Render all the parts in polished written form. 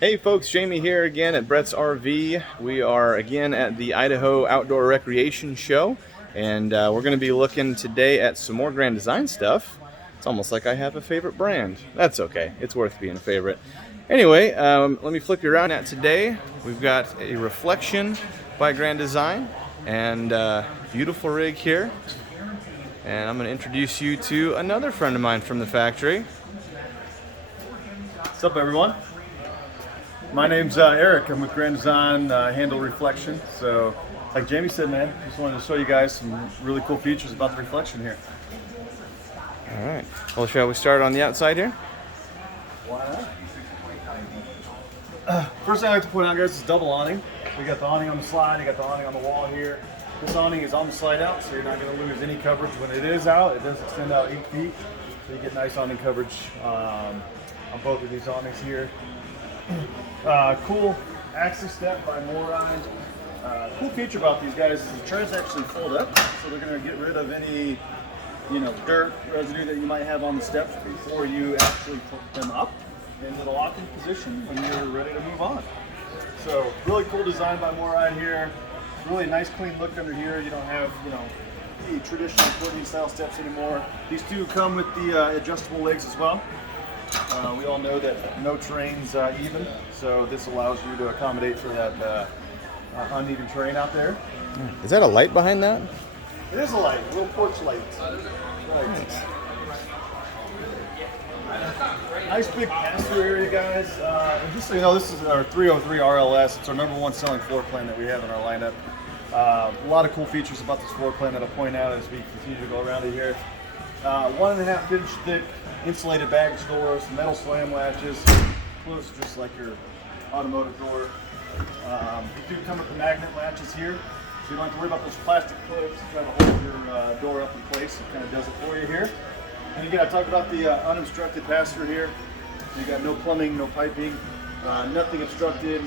Hey folks, Jamie here again at Brett's RV. We are again at the Idaho Outdoor Recreation Show, and we're going to be looking today at some more Grand Design stuff. It's almost like I have a favorite brand. That's okay, it's worth being a favorite. Anyway, let me flip you around. At today, we've got a Reflection by Grand Design, and beautiful rig here. And I'm going to introduce you to another friend of mine from the factory. What's up, everyone? My name's Eric. I'm with Grand Design, handle Reflection. So, like Jamie said, man, just wanted to show you guys some really cool features about the Reflection here. All right. Well, shall we start on the outside here? Why not? First thing I like to point out, guys, is double awning. We got the awning on the slide, you got the awning on the wall here. This awning is on the slide out, so you're not going to lose any coverage when it is out. It does extend out 8 feet, so you get nice awning coverage on both of these awnings here. Cool access step by Moorine. Cool feature about these guys is the trays actually fold up, so they're going to get rid of any, dirt residue that you might have on the steps before you actually put them up into the locking position when you're ready to move on. So really cool design by Moorine here. Really nice clean look under here. You don't have, the traditional accordion style steps anymore. These two come with the adjustable legs as well. We all know that no terrain's even, so this allows you to accommodate for that uneven terrain out there. Is that a light behind that? It is a light, a little porch light. Nice. Nice big pass-through area, guys. And just so you know, this is our 303 RLS. It's our #1 selling floor plan that we have in our lineup. A lot of cool features about this floor plan that I'll point out as we continue to go around it here. 1.5 inch thick insulated baggage doors, metal slam latches, close just like your automotive door. You do come with the magnet latches here, so you don't have to worry about those plastic clips trying to hold your door up in place. It kind of does it for you here. And again, I talked about the unobstructed pass-through here. You got no plumbing, no piping, nothing obstructed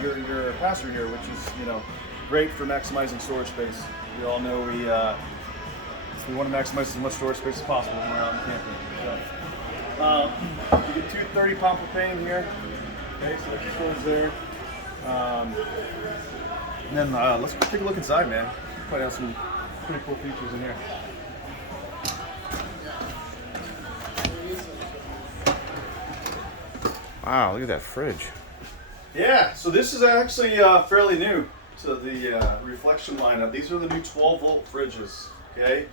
your pass-through here, which is great for maximizing storage space. We all know we want to maximize as much storage space as possible when we're out camping. So, you get two 30-pound propane here. Okay, so that just goes there. And then let's go take a look inside, man. Point out some pretty cool features in here. Wow, look at that fridge. Yeah, so this is actually fairly new to the Reflection lineup. These are the new 12-volt fridges. Okay.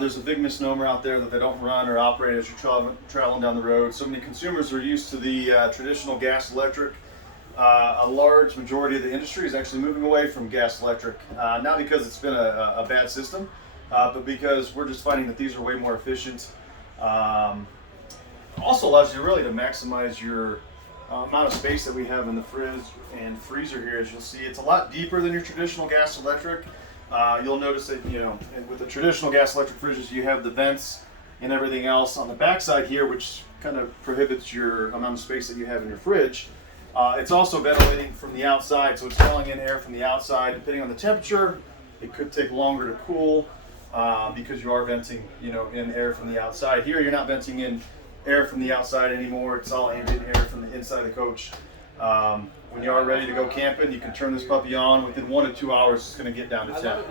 There's a big misnomer out there that they don't run or operate as you're traveling down the road. So many consumers are used to the traditional gas electric. A large majority of the industry is actually moving away from gas electric, not because it's been a bad system, but because we're just finding that these are way more efficient. Also allows you really to maximize your amount of space that we have in the fridge and freezer here. As you'll see, it's a lot deeper than your traditional gas electric. You'll notice that, with the traditional gas electric fridges, you have the vents and everything else on the backside here, which kind of prohibits your amount of space that you have in your fridge. It's also ventilating from the outside, so it's filling in air from the outside. Depending on the temperature, it could take longer to cool because you are venting, in air from the outside. Here, you're not venting in air from the outside anymore. It's all ambient air from the inside of the coach. When you are ready to go camping, you can turn this puppy on. Within 1 to 2 hours, it's going to get down to temp.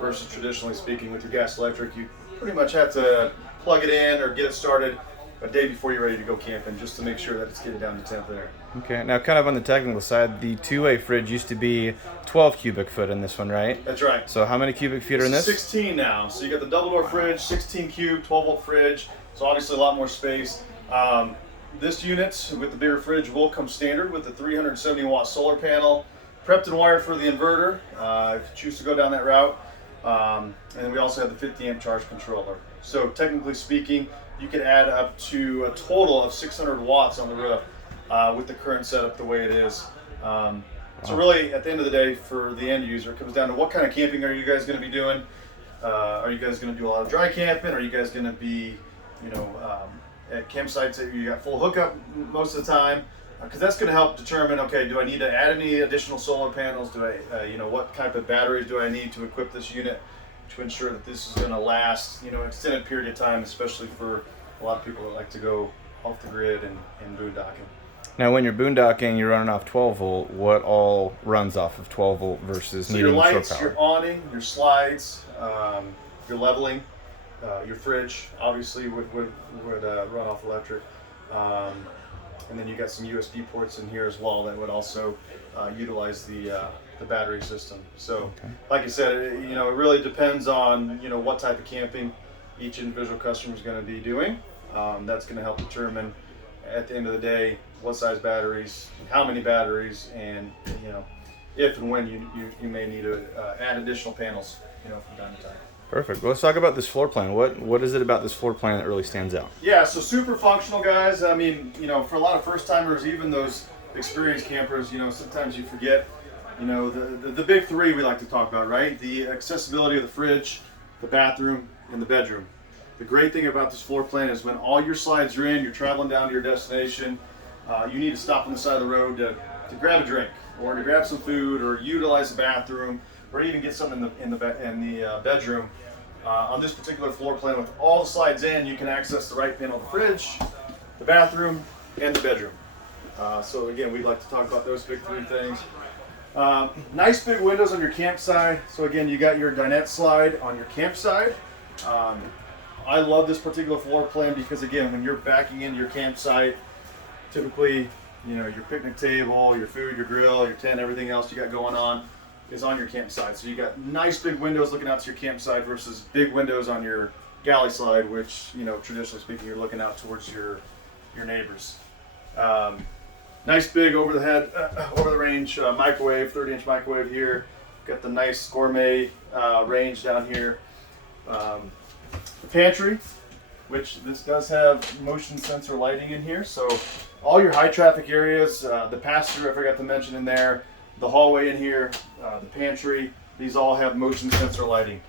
Versus traditionally speaking, with your gas electric, you pretty much have to plug it in or get it started a day before you're ready to go camping, just to make sure that it's getting down to temp there. Okay, now kind of on the technical side, the two-way fridge used to be 12 cubic foot in this one, right? That's right. So how many cubic feet are in this? 16 now. So you got the double door fridge, 16 cube, 12-volt fridge. So obviously a lot more space. This unit with the bigger fridge will come standard with the 370 watt solar panel, prepped and wired for the inverter if you choose to go down that route. And then we also have the 50 amp charge controller. So technically speaking, you can add up to a total of 600 watts on the roof with the current setup the way it is. So really, at the end of the day, for the end user, it comes down to what kind of camping are you guys going to be doing? Are you guys going to do a lot of dry camping? Are you guys going to be, at campsites that you got full hookup most of the time? Because that's going to help determine, okay, do I need to add any additional solar panels? Do I, what type of batteries do I need to equip this unit to ensure that this is going to last, an extended period of time, especially for a lot of people that like to go off the grid and boondocking. Now, when you're boondocking, you're running off 12 volt. What all runs off of 12 volt versus So needing your shore lights, power? your awning, your slides, your leveling, your fridge obviously would run off electric. And then you got some USB ports in here as well that would also utilize the battery system. So, like I said, it really depends on what type of camping each individual customer is going to be doing. That's going to help determine at the end of the day what size batteries, how many batteries, and if and when you may need to add additional panels from time to time. Perfect. Well, let's talk about this floor plan. What is it about this floor plan that really stands out? Yeah, so super functional, guys. I mean, for a lot of first timers, even those experienced campers, sometimes you forget, the big three we like to talk about, right? The accessibility of the fridge, the bathroom, and the bedroom. The great thing about this floor plan is when all your slides are in, you're traveling down to your destination, you need to stop on the side of the road to grab a drink, or to grab some food, or utilize the bathroom, or even get something in the bedroom. On this particular floor plan, with all the slides in, you can access the right panel of the fridge, the bathroom, and the bedroom. So again, we'd like to talk about those big three things. Nice big windows on your campsite. So again, you got your dinette slide on your campsite. I love this particular floor plan because again, when you're backing into your campsite, typically, your picnic table, your food, your grill, your tent, everything else you got going on is on your campsite. So you got nice big windows looking out to your campsite versus big windows on your galley slide, which, traditionally speaking, you're looking out towards your neighbors. Nice big over the range microwave, 30-inch microwave here. Got the nice gourmet range down here. Pantry, which this does have motion sensor lighting in here. So all your high traffic areas, the pass-through I forgot to mention in there, the hallway in here, the pantry, these all have motion sensor lighting.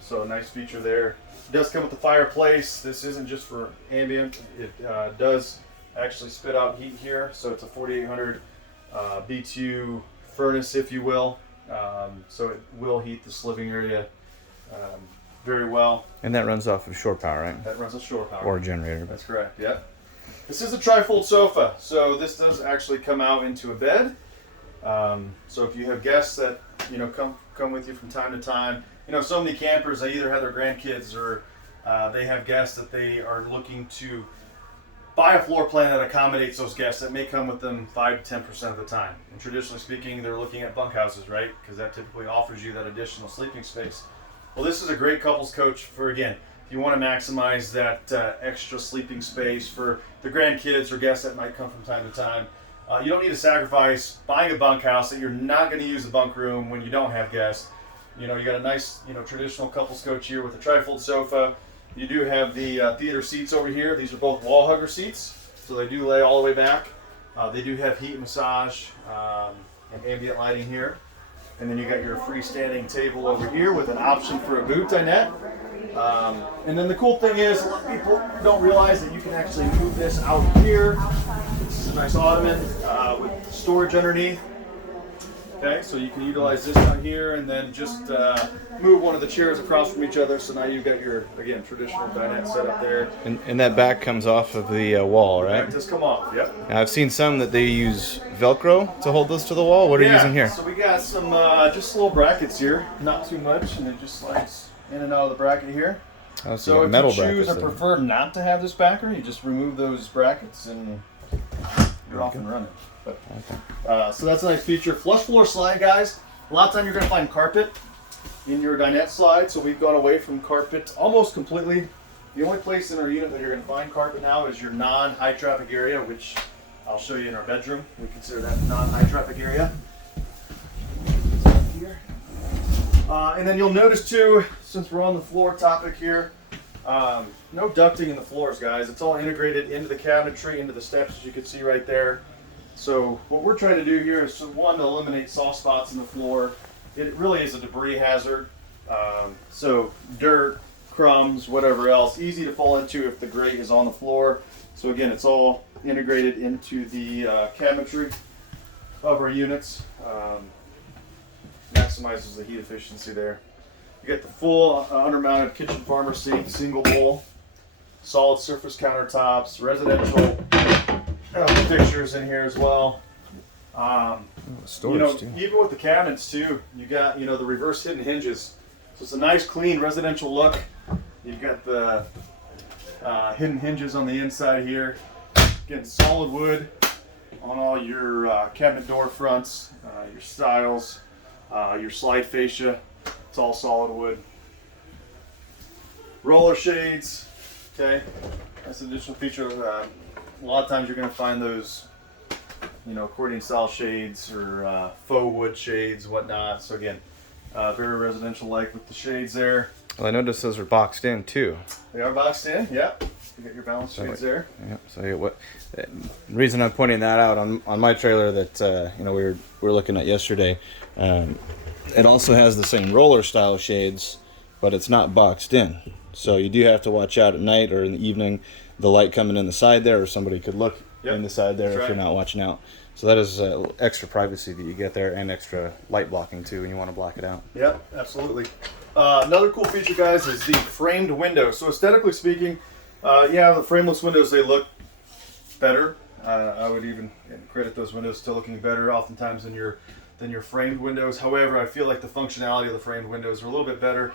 So a nice feature there. It does come with the fireplace. This isn't just for ambient. It does actually spit out heat here. So it's a 4800 BTU furnace, if you will. So it will heat this living area very well. And that runs off of shore power, right? That runs off shore power. Or a generator. That's correct, yeah. This is a tri-fold sofa. So this does actually come out into a bed. So if you have guests that come with you from time to time, so many campers, they either have their grandkids or they have guests that they are looking to buy a floor plan that accommodates those guests that may come with them 5 to 10% of the time. And traditionally speaking, they're looking at bunkhouses, right? Because that typically offers you that additional sleeping space. Well, this is a great couples coach for, again, if you want to maximize that extra sleeping space for the grandkids or guests that might come from time to time. You don't need to sacrifice buying a bunkhouse that you're not going to use the bunk room when you don't have guests. You got a nice, traditional couples coach here with a tri-fold sofa. You do have the theater seats over here. These are both wall hugger seats, so they do lay all the way back. They do have heat massage and ambient lighting here. And then you got your freestanding table over here with an option for a boob dinette. And then the cool thing is, a lot of people don't realize that you can actually move this out here. This is a nice ottoman with storage underneath. Okay, so you can utilize this down here and then just move one of the chairs across from each other. So now you've got your, again, traditional dinette set up there. And that back comes off of the wall, right? That does come off, yep. Now, I've seen some that they use Velcro to hold those to the wall. What are you using here? So we got some just little brackets here, not too much, and it just slides in and out of the bracket here. Oh, So if metal you choose or brackets, prefer not to have this backer, you just remove those brackets and you're off and running. But, so that's a nice feature. Flush floor slide, guys. A lot of time you're going to find carpet in your dinette slide, so we've gone away from carpet almost completely. The only place in our unit that you're going to find carpet now is your non-high traffic area, which I'll show you in our bedroom. We consider that non-high traffic area. Here. And then you'll notice too, since we're on the floor topic here, no ducting in the floors, guys. It's all integrated into the cabinetry, into the steps, as you can see right there. So what we're trying to do here is, one, to eliminate soft spots in the floor. It really is a debris hazard. So dirt, crumbs, whatever else, easy to fall into if the grate is on the floor. So again, it's all integrated into the cabinetry of our units. Maximizes the heat efficiency there. You get the full undermounted kitchen farmer sink, single bowl, solid surface countertops, residential Fixtures in here as well. Storage too. Even with the cabinets too, you got the reverse hidden hinges. So it's a nice, clean residential look. You've got the hidden hinges on the inside here. Again, solid wood on all your cabinet door fronts, your stiles, your slide fascia. It's all solid wood. Roller shades. Okay, that's an additional feature. A lot of times you're going to find those, accordion style shades or faux wood shades, whatnot. So again, very residential like with the shades there. Well, I noticed those are boxed in too. They are boxed in, yep. You got your balance shades there. Yeah. So what? The reason I'm pointing that out on my trailer that we were looking at yesterday, it also has the same roller style shades, but it's not boxed in. So you do have to watch out at night or in the evening, the light coming in the side there, or somebody could look in the side there if you're not watching out. So that is extra privacy that you get there, and extra light blocking too when you want to block it out. Yep, absolutely. Another cool feature, guys, is the framed windows. So aesthetically speaking, the frameless windows, they look better. I would even credit those windows to looking better oftentimes than your framed windows. However, I feel like the functionality of the framed windows are a little bit better.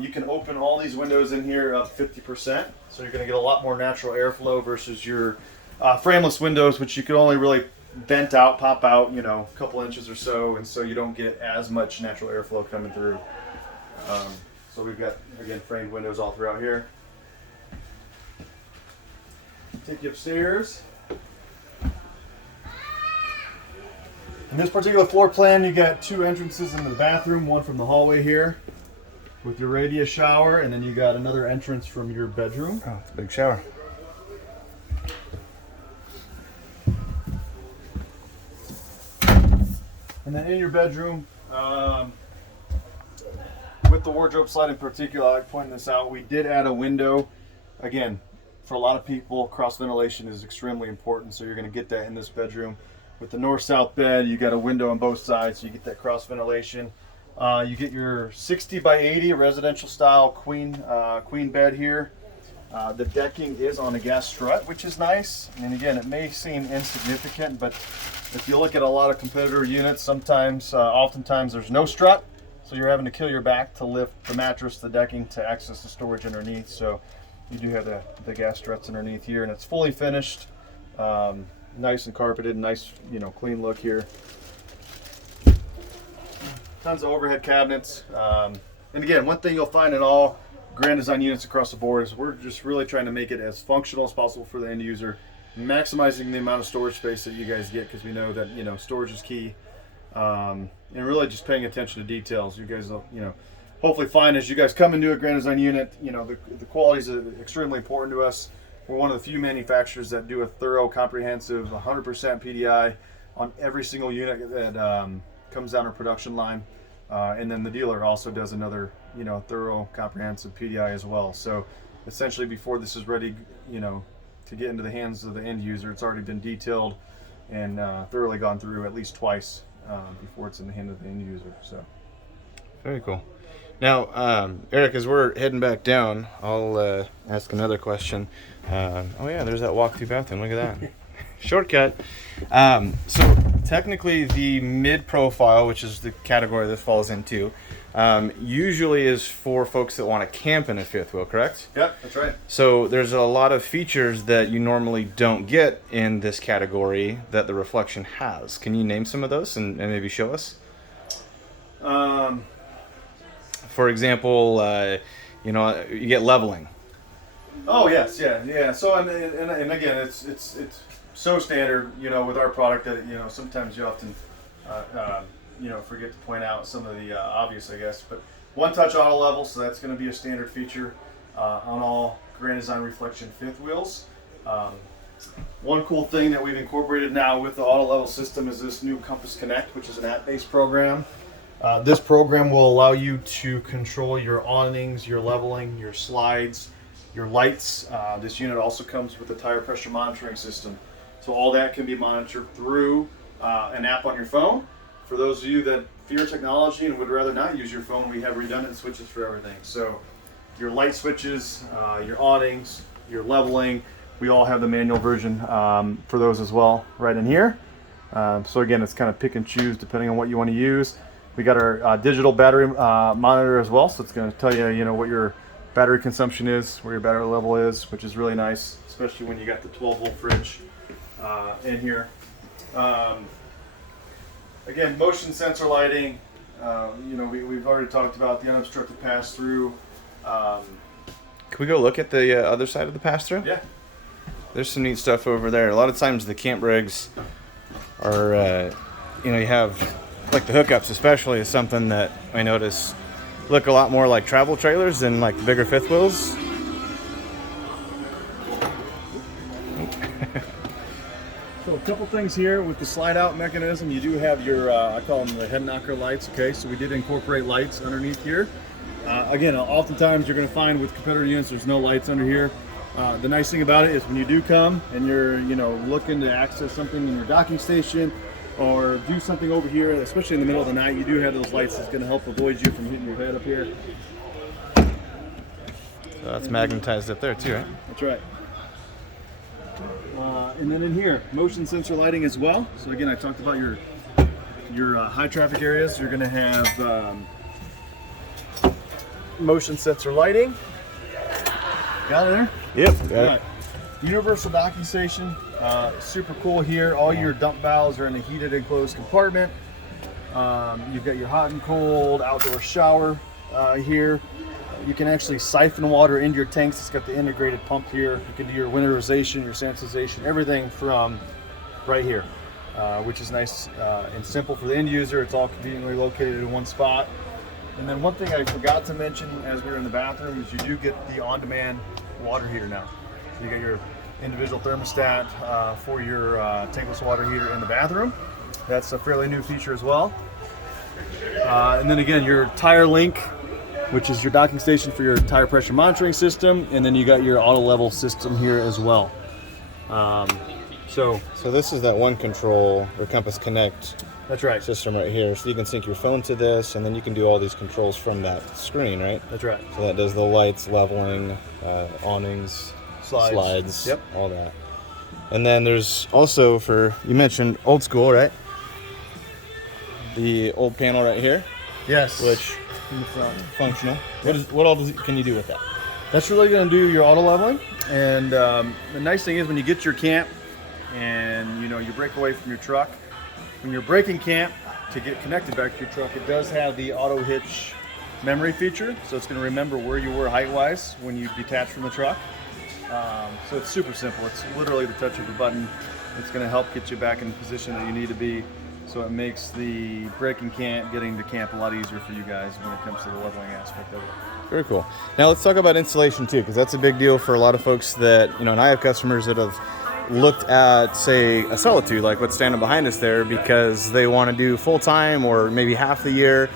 You can open all these windows in here up 50%, so you're going to get a lot more natural airflow versus your frameless windows, which you can only really vent out, pop out, a couple inches or so, and so you don't get as much natural airflow coming through. So we've got, again, framed windows all throughout here. Take you upstairs. In this particular floor plan, you got two entrances into the bathroom, one from the hallway here with your radius shower, and then you got another entrance from your bedroom. Oh, it's a big shower. And then in your bedroom, with the wardrobe slide in particular, I like pointing this out, we did add a window. Again, for a lot of people, cross ventilation is extremely important, so you're going to get that in this bedroom. With the north-south bed, you got a window on both sides, so you get that cross ventilation. You get your 60 by 80 residential style queen bed here. The decking is on a gas strut, which is nice. And again, it may seem insignificant, but if you look at a lot of competitor units, oftentimes there's no strut, so you're having to kill your back to lift the mattress, the decking, to access the storage underneath. So you do have the gas struts underneath here, and it's fully finished, nice and carpeted, nice, clean look here. Tons of overhead cabinets. And again, one thing you'll find in all Grand Design units across the board is we're just really trying to make it as functional as possible for the end user, maximizing the amount of storage space that you guys get, because we know that storage is key, and really just paying attention to details. You guys will hopefully find as you guys come into a Grand Design unit, the quality is extremely important to us. We're one of the few manufacturers that do a thorough, comprehensive 100% PDI on every single unit that comes down our production line, and then the dealer also does another thorough, comprehensive PDI as well. So essentially, before this is ready to get into the hands of the end user, it's already been detailed and thoroughly gone through at least twice before it's in the hand of the end user. So very cool. Now, Eric, as we're heading back down, I'll ask another question. Oh yeah, there's that walk-through bathroom. Look at that. Shortcut. So technically the mid profile, which is the category this falls into, usually is for folks that want to camp in a fifth wheel, correct? Yep, that's right. So there's a lot of features that you normally don't get in this category that the Reflection has. Can you name some of those and maybe show us? For example, you get leveling. Oh yes, yeah. So and again, it's so standard, with our product that sometimes you often forget to point out some of the obvious, I guess. But one-touch auto level, so that's going to be a standard feature on all Grand Design Reflection fifth wheels. One cool thing that we've incorporated now with the auto level system is this new Compass Connect, which is an app-based program. This program will allow you to control your awnings, your leveling, your slides, your lights. This unit also comes with a tire pressure monitoring system. So all that can be monitored through an app on your phone. For those of you that fear technology and would rather not use your phone, we have redundant switches for everything. So your light switches, your awnings, your leveling, We all have the manual version for those as well right in here. So again, it's kind of pick and choose depending on what you want to use. We got our digital battery monitor as well, so it's going to tell you, you know, what your battery consumption is, where your battery level is, which is really nice, especially when you got the 12-volt fridge in here. Again, motion sensor lighting. You know, we've already talked about the unobstructed pass-through. Can we go look at the other side of the pass-through? Yeah. There's some neat stuff over there. A lot of times the camp rigs are, you know, you have, like the hookups especially is something that I notice look a lot more like travel trailers than like the bigger fifth wheels. So a couple things here with the slide out mechanism. You do have your, I call them the head knocker lights, okay? So we did incorporate lights underneath here. Again, oftentimes you're gonna find with competitor units, there's no lights under here. The nice thing about it is when you do come and you're, you know, looking to access something in your docking station or do something over here, especially in the middle of the night, you do have those lights that's gonna help avoid you from hitting your head up here. So that's magnetized up there too, right? That's right. And then in here, motion sensor lighting as well. So again, I talked about your high traffic areas. You're gonna have motion sensor lighting. Got it there? Yep. Got All right. Universal docking station. Super cool here. All your dump valves are in a heated enclosed compartment. You've got your hot and cold outdoor shower here. You can actually siphon water into your tanks. It's got the integrated pump here. You can do your winterization, your sanitization, everything from right here, which is nice and simple for the end user. It's all conveniently located in one spot. And then one thing I forgot to mention as we were in the bathroom is you do get the on-demand water heater now. So you got your individual thermostat for your tankless water heater in the bathroom. That's a fairly new feature as well. And then again, your tire link, which is your docking station for your tire pressure monitoring system, and then you got your auto level system here as well. So this is that one control or Compass Connect. That's right. System right here, so you can sync your phone to this, and then you can do all these controls from that screen, right? That's right. So that does the lights, leveling, awnings, slides, yep, all that. And then there's also, for you mentioned old school, right? The old panel right here. Yes. Which in the front. Functional. What all can you do with that? That's really going to do your auto leveling. And the nice thing is when you get to your camp and you know you break away from your truck, when you're breaking camp to get connected back to your truck, it does have the auto hitch memory feature, so it's going to remember where you were height-wise when you detach from the truck. So it's super simple. It's literally the touch of a button. It's going to help get you back in the position that you need to be, so it makes the breaking camp, getting to camp a lot easier for you guys when it comes to the leveling aspect of it. Very cool. Now let's talk about installation too, because that's a big deal for a lot of folks that, you know, and I have customers that have looked at, say, a Solitude, like what's standing behind us there, because they want to do full-time or maybe half the year.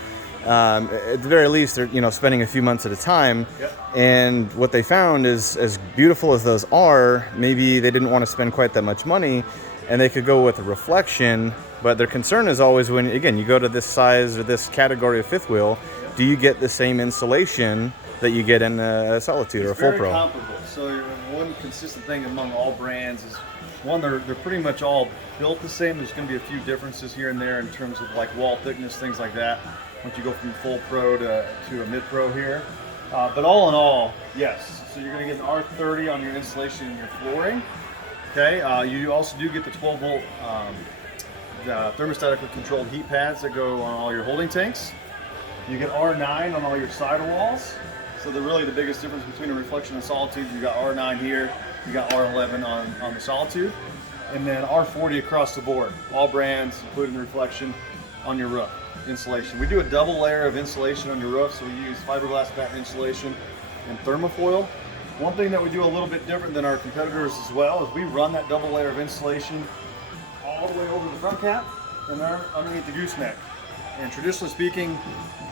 At the very least, they're, you know, spending a few months at a time. Yep. And what they found is, as beautiful as those are, maybe they didn't want to spend quite that much money, and they could go with a reflection. But their concern is always when, again, you go to this size or this category of fifth wheel, do you get the same installation that you get in a Solitude or a Full Pro? Very comparable. So one consistent thing among all brands is, one, they're pretty much all built the same. There's going to be a few differences here and there in terms of like wall thickness, things like that, once you go from Full Pro to a Mid Pro here. But all in all, yes. So you're going to get an R30 on your installation and your flooring. Okay. You also do get the 12-volt thermostatically controlled heat pads that go on all your holding tanks. You get R9 on all your sidewalls. So really the biggest difference between a Reflection and Solitude, you got R9 here, you got R11 on the Solitude, and then R40 across the board. All brands, including the Reflection, on your roof insulation. We do a double layer of insulation on your roof, so we use fiberglass batten insulation and thermofoil. One thing that we do a little bit different than our competitors as well is we run that double layer of insulation all the way over the front cap and there underneath the gooseneck. And traditionally speaking,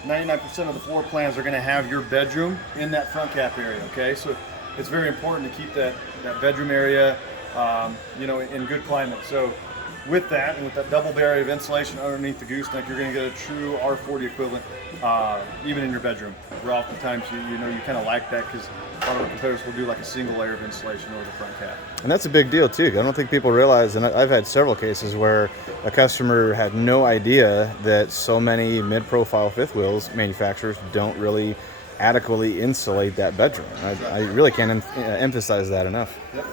99% of the floor plans are going to have your bedroom in that front cap area. Okay, so it's very important to keep that bedroom area, you know, in good climate. So with that, and with that double barrier of insulation underneath the gooseneck, you're going to get a true R40 equivalent, even in your bedroom. Where oftentimes you know you kind of lack that because a lot of our competitors will do like a single layer of insulation over the front cap. And that's a big deal too. I don't think people realize, and I've had several cases where a customer had no idea that so many mid-profile fifth wheels manufacturers don't really adequately insulate that bedroom. I really can't emphasize that enough. Yep.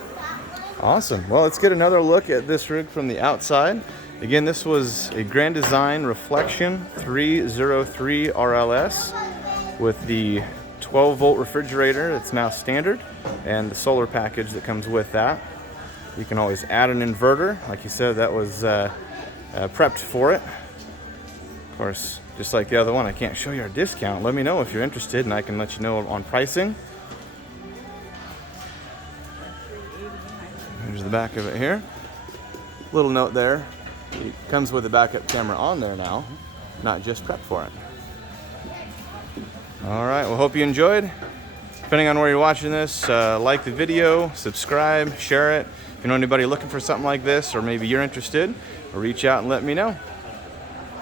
Awesome. Well, let's get another look at this rig from the outside. Again, this was a Grand Design Reflection 303 RLS with the 12-volt refrigerator that's now standard and the solar package that comes with that. You can always add an inverter. Like you said, that was prepped for it. Of course, just like the other one, I can't show you our discount. Let me know if you're interested and I can let you know on pricing. Here's the back of it here. Little note there. It comes with a backup camera on there now, not just prepped for it. All right, well, hope you enjoyed. Depending on where you're watching this, like the video, subscribe, share it. If you know anybody looking for something like this, or maybe you're interested, reach out and let me know.